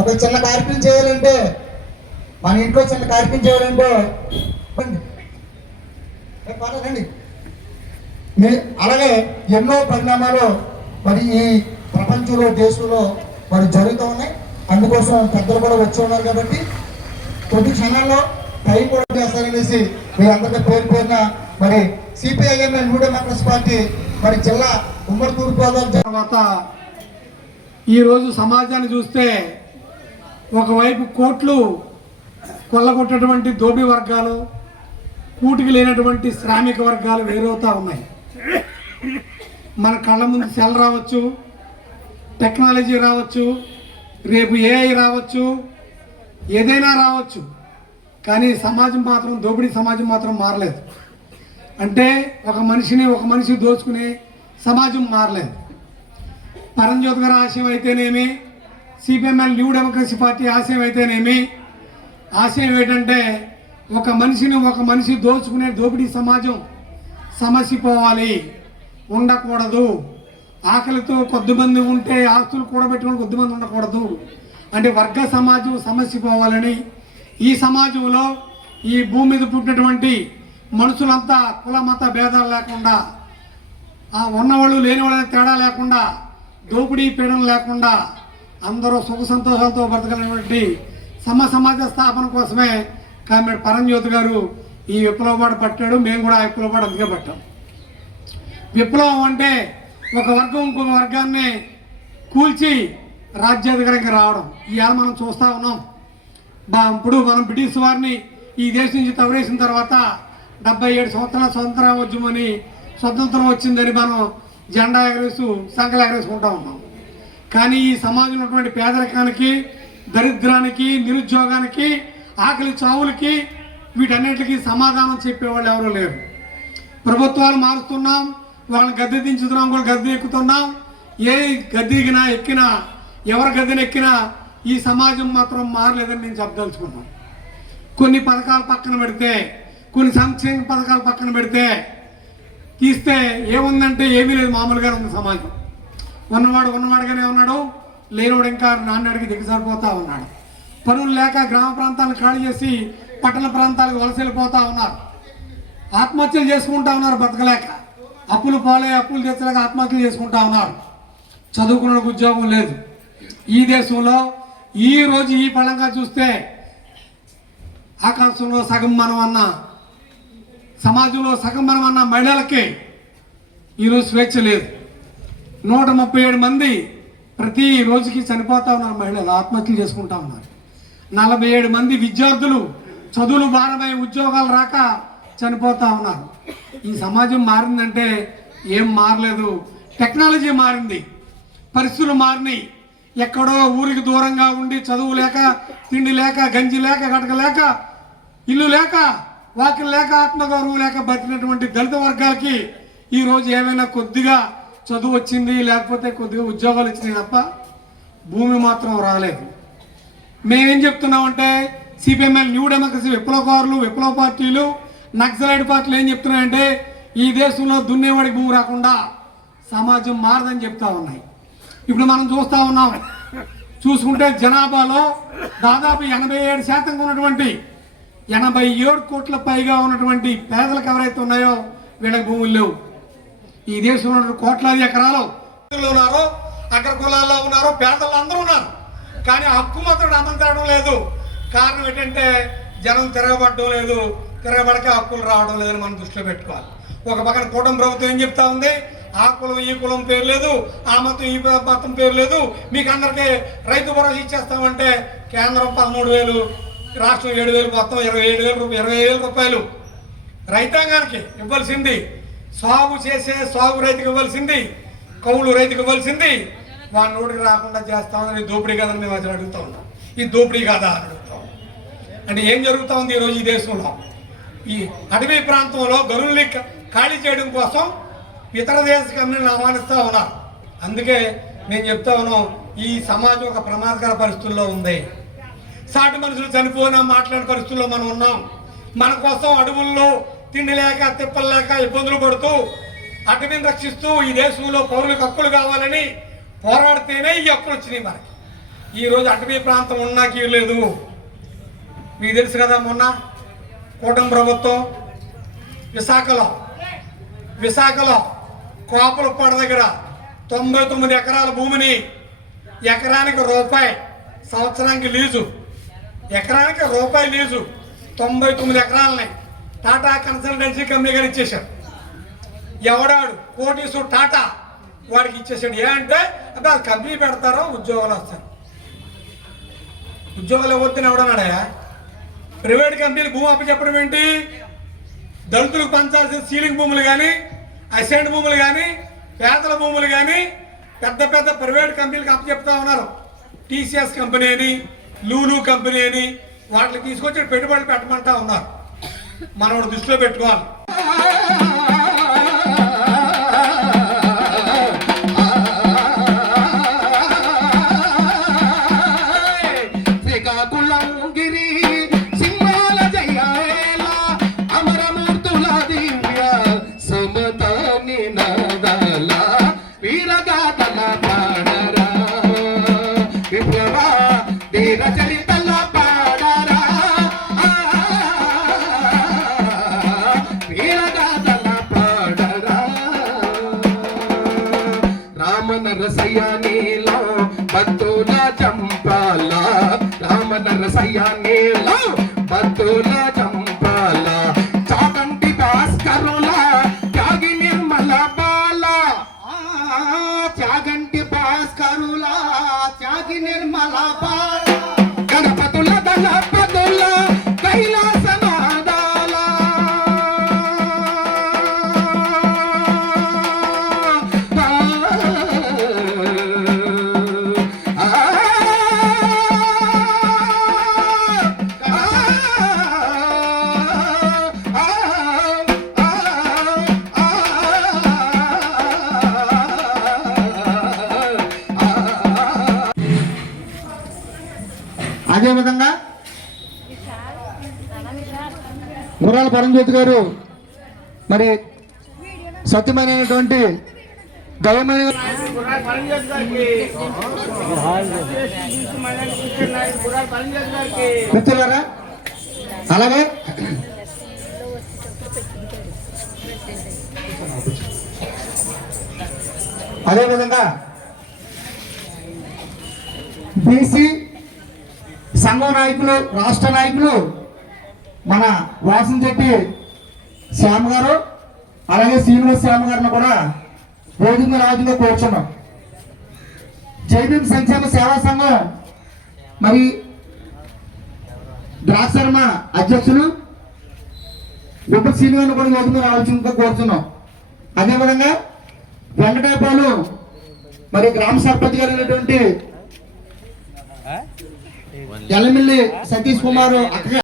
ఒక చిన్న కార్యక్రమం చేయాలంటే, మన ఇంట్లో చిన్న కార్యక్రమం చేయాలంటే పర్లేదండి. అలాగే ఎన్నో పరిణామాలు మరి ఈ ప్రపంచంలో దేశంలో మరి జరుగుతూ ఉన్నాయి. అందుకోసం పెద్దలు కూడా వచ్చి ఉన్నారు కాబట్టి కొద్ది క్షణాల్లో టైం కూడా చేస్తారనేసి మీరందరికీ పేరు పేరున మరి సిపిఐఎం న్యూ డెమోక్రసీ పార్టీ మరి జిల్లా ఉమ్మడి తూర్పుగోదావరి తర్వాత ఈరోజు సమాజాన్ని చూస్తే ఒకవైపు కోట్లు కొల్లగొట్టేటువంటి దోబీ వర్గాలు, కూటికి లేనటువంటి శ్రామిక వర్గాలు వేరవుతూ ఉన్నాయి. మన కళ్ళ ముందు సెల్ రావచ్చు, టెక్నాలజీ రావచ్చు, రేపు ఏఐ రావచ్చు, ఏదైనా రావచ్చు, కానీ సమాజం మాత్రం దోపిడీ సమాజం మాత్రం మారలేదు. అంటే ఒక మనిషి దోచుకునే సమాజం మారలేదు. పరంజ్యోతి గారి ఆశయం అయితేనేమి, సిపిఎంఎల్ న్యూ డెమోక్రసీ పార్టీ ఆశయం అయితేనేమి, ఆశయం ఏంటంటే ఒక మనిషి దోచుకునే దోపిడీ సమాజం సమసిపోవాలి, ఉండకూడదు. ఆకలితో కొద్దిమంది ఉంటే ఆస్తులు కూడబెట్టుకుని కొద్దిమంది ఉండకూడదు. అంటే వర్గ సమాజం సమసిపోవాలని, ఈ సమాజంలో ఈ భూమి మీద పుట్టినటువంటి మనుషులంతా కుల మత భేదాలు లేకుండా, ఉన్నవాళ్ళు లేనివాళ్ళని తేడా లేకుండా, దోపిడీ పీడన లేకుండా అందరూ సుఖ సంతోషాలతో బ్రతకలిగినటువంటి సమాజ స్థాపన కోసమే కామెడ్ పరంజ్యోతి గారు ఈ విప్లవబాటు పట్టాడు. మేము కూడా ఆ విప్లవబాటు అందుకే పట్టాం. విప్లవం అంటే ఒక వర్గం ఇంకొక వర్గాన్ని కూల్చి రాజ్యాధికారంగా రావడం. ఇవాళ మనం చూస్తూ ఉన్నాం. ఇప్పుడు మనం బ్రిటిష్ వారిని ఈ దేశం నుంచి తవరేసిన తర్వాత 77 సంవత్సరాల స్వతంత్రం వచ్చిందని మనం జెండా ఎగరేసు సంకలు ఎగరేసుకుంటా ఉన్నాం. కానీ ఈ సమాజంలో ఉన్నటువంటి పేదరికానికి, దరిద్రానికి, నిరుద్యోగానికి, ఆకలి చావులకి, వీటన్నిటికీ సమాధానం చెప్పేవాళ్ళు ఎవరూ లేరు. ప్రభుత్వాలు మారుస్తున్నాం, వాళ్ళని గద్దె దించుతున్నాం, కూడా గద్దె ఎక్కుతున్నాం. ఏ గద్దె ఎక్కినా ఎవరి గద్దెని ఎక్కినా ఈ సమాజం మాత్రం మారలేదని నేను చెప్పదలుచుకున్నాను. కొన్ని పథకాలు పక్కన పెడితే, కొన్ని సంక్షేమ పథకాలు పక్కన పెడితే తీస్తే ఏముందంటే ఏమీ లేదు, మామూలుగా ఉంది సమాజం. ఉన్నవాడుగానే ఉన్నాడు, లేనివాడు ఇంకా నాన్నడికి దిగజారిపోతూ ఉన్నాడు. పనులు లేక గ్రామ ప్రాంతాలను ఖాళీ చేసి పట్టణ ప్రాంతాలకు వలస వెళ్ళిపోతూ ఉన్నారు. ఆత్మహత్యలు చేసుకుంటా ఉన్నారు బతకలేక. అప్పులు తెచ్చలేక ఆత్మహత్యలు చేసుకుంటా ఉన్నారు. చదువుకున్న ఉద్యోగం లేదు. ఈ దేశంలో ఈరోజు ఈ పళంగా చూస్తే ఆకాశంలో సగం మనం అన్న, సమాజంలో సగం మనం అన్న మహిళలకి ఈరోజు స్వేచ్ఛ లేదు. 137 మంది ప్రతి రోజుకి చనిపోతూ ఉన్నారు మహిళలు, ఆత్మహత్యలు చేసుకుంటా ఉన్నారు. 47 మంది విద్యార్థులు చదువులు భారమై ఉద్యోగాలు రాక చనిపోతూ ఉన్నారు. ఈ సమాజం మారిందంటే ఏం మారలేదు. టెక్నాలజీ మారింది, పరిస్థితులు మారినాయి. ఎక్కడో ఊరికి దూరంగా ఉండి చదువు లేక, తిండి లేక, గంజి లేక, గడక లేక, ఇల్లు లేక, వాకిలు లేక, ఆత్మగౌరవం లేక బతికినటువంటి దళిత వర్గాలకి ఈరోజు ఏమైనా కొద్దిగా చదువు వచ్చింది, లేకపోతే కొద్దిగా ఉద్యోగాలు వచ్చినాయి తప్ప భూమి మాత్రం రాలేదు. మేమేం చెప్తున్నామంటే సిపిఎంఎల్ న్యూ డెమోక్రసీ విప్లవకారులు, విప్లవ పార్టీలు, నక్సలైట్ పార్టీలు ఏం చెప్తున్నాయంటే ఈ దేశంలో దున్నేవాడికి భూమి రాకుండా సమాజం మారదని చెప్తా ఉన్నాయి. ఇప్పుడు మనం చూస్తూ ఉన్నాం. చూసుకుంటే జనాభాలో దాదాపు 87% ఉన్నటువంటి 87 కోట్ల పైగా ఉన్నటువంటి పేదలకు ఎవరైతే ఉన్నాయో వీళ్ళకి భూములు లేవు. ఈ దేశంలో ఉన్న కోట్లాది ఎకరాలు ఉన్నారో, అగ్ర కులాల్లో ఉన్నారో, పేదలు అందరూ ఉన్నారు. కానీ హక్కు మాత్రం అమలు లేదు. కారణం ఏంటంటే జనం తిరగబడడం లేదు, తిరగబడక హక్కులు రావడం లేదని మనం దృష్టిలో పెట్టుకోవాలి. ఒక పక్కన కూటమి ప్రభుత్వం ఏం చెప్తా ఉంది, ఆ కులం ఈ కులం పేరు లేదు, ఆ మతం ఈ మతం పేరు లేదు, మీకు అందరికీ రైతు భరోసా ఇచ్చేస్తామంటే కేంద్రం 13,000, రాష్ట్రం 7,000, మొత్తం 27,000 రూపాయలు రైతాంగానికి ఇవ్వాల్సింది. సాగు రైతుకి ఇవ్వాల్సింది, కౌలు రైతుకి ఇవ్వాల్సింది వాడి నోటికి రాకుండా చేస్తామని దోపిడీ కాదని మేము అసలు అడుగుతా ఉన్నాం. ఈ దోపిడీ కాదా అని అడుగుతాం. అంటే ఏం జరుగుతూ ఉంది ఈరోజు ఈ దేశంలో? ఈ అటవీ ప్రాంతంలో గనుల్ని ఖాళీ చేయడం కోసం ఇతర దేశ కంపెనీలను ఆహ్వానిస్తూ ఉన్నారు. అందుకే నేను చెప్తా ఉన్నాం, ఈ సమాజం ఒక ప్రమాదకర పరిస్థితుల్లో ఉంది. సాటి మనుషులు చనిపోయినా మాట్లాడే పరిస్థితుల్లో మనం ఉన్నాం. మన కోసం అడవుల్లో తిండి లేక, తిప్పలు లేక ఇబ్బందులు పడుతూ అటవీని రక్షిస్తూ ఈ దేశంలో పౌరులకు హక్కులు కావాలని పోరాడితేనే ఈ హక్కులు వచ్చినాయి మనకి. ఈరోజు అటవీ ప్రాంతం ఉన్నా కీయలేదు. మీకు తెలుసు కదా, మొన్న కూటమి ప్రభుత్వం విశాఖలో కోపలపాడు దగ్గర 99 ఎకరాల భూమిని ఎకరానికి రూపాయి, సంవత్సరానికి లీజు, ఎకరానికి రూపాయి లీజు 99 ఎకరాలని టాటా కన్సల్టెన్సీ కంపెనీ గారు ఇచ్చేశారు. ఎవడాడు కోటీశ్వరుడు టాటా వాడికి ఇచ్చేసాడు. ఏంటంటే అబ్బా అది కంపెనీ పెడతారో ఉద్యోగాలు వస్తారు. ఉద్యోగాలు ఎవరిని ఎవడన్నాడయా? ప్రైవేట్ కంపెనీలు భూమి అప్పచెప్పడం ఏంటి? దళితులకు పంచాల్సిన సీలింగ్ భూములు కానీ, అసెంట్ భూములు కానీ, పేదల భూములు కానీ పెద్ద పెద్ద ప్రైవేట్ కంపెనీలకు అప్పచెప్తా ఉన్నారు. టీసీఎస్ కంపెనీ అని, లూలు కంపెనీ అని వాటికి తీసుకొచ్చి పెట్టుబడులు పెట్టమంటా ఉన్నారు. మనం దృష్టిలో పెట్టుకోవాలి. రసయానిలో బతుల చంపాల, రామన రసయానిలో బతుల చంపాల, చాగంటి భాస్కరుల త్యాగి నిర్మల బాల, చాగంటి భాస్కరుల త్యాగి నిర్మల బాల, గణపతుల దళపతుల కైలాస నాదాల, అదేవిధంగా గుర్రాల పరంజ్యోతి గారు మరి సత్యమైనటువంటి దయమైన మిత్రులారా, అలాగే అదేవిధంగా బీసీ సంఘం నాయకులు, రాష్ట్ర నాయకులు మన వాసంశెట్టి శ్యామ్ గారు, అలాగే శ్రీనివాస్ శ్యామ్ గారిని కూడా వేదిక రాజుగా కూర్చున్నాం. జైభీం సంక్షేమ సేవా సంఘం మరి ద్రాక్షర్మ అధ్యక్షులు ఉప శ్రీనివాస్ కూడా వేదిక రావాల్సిందిగా కోరుతున్నాం. అదేవిధంగా వెంకటేపాలు మరి గ్రామ సర్పంచ్ గారు అయినటువంటి ఎల్లమిల్లి సతీష్ కుమార్ అక్క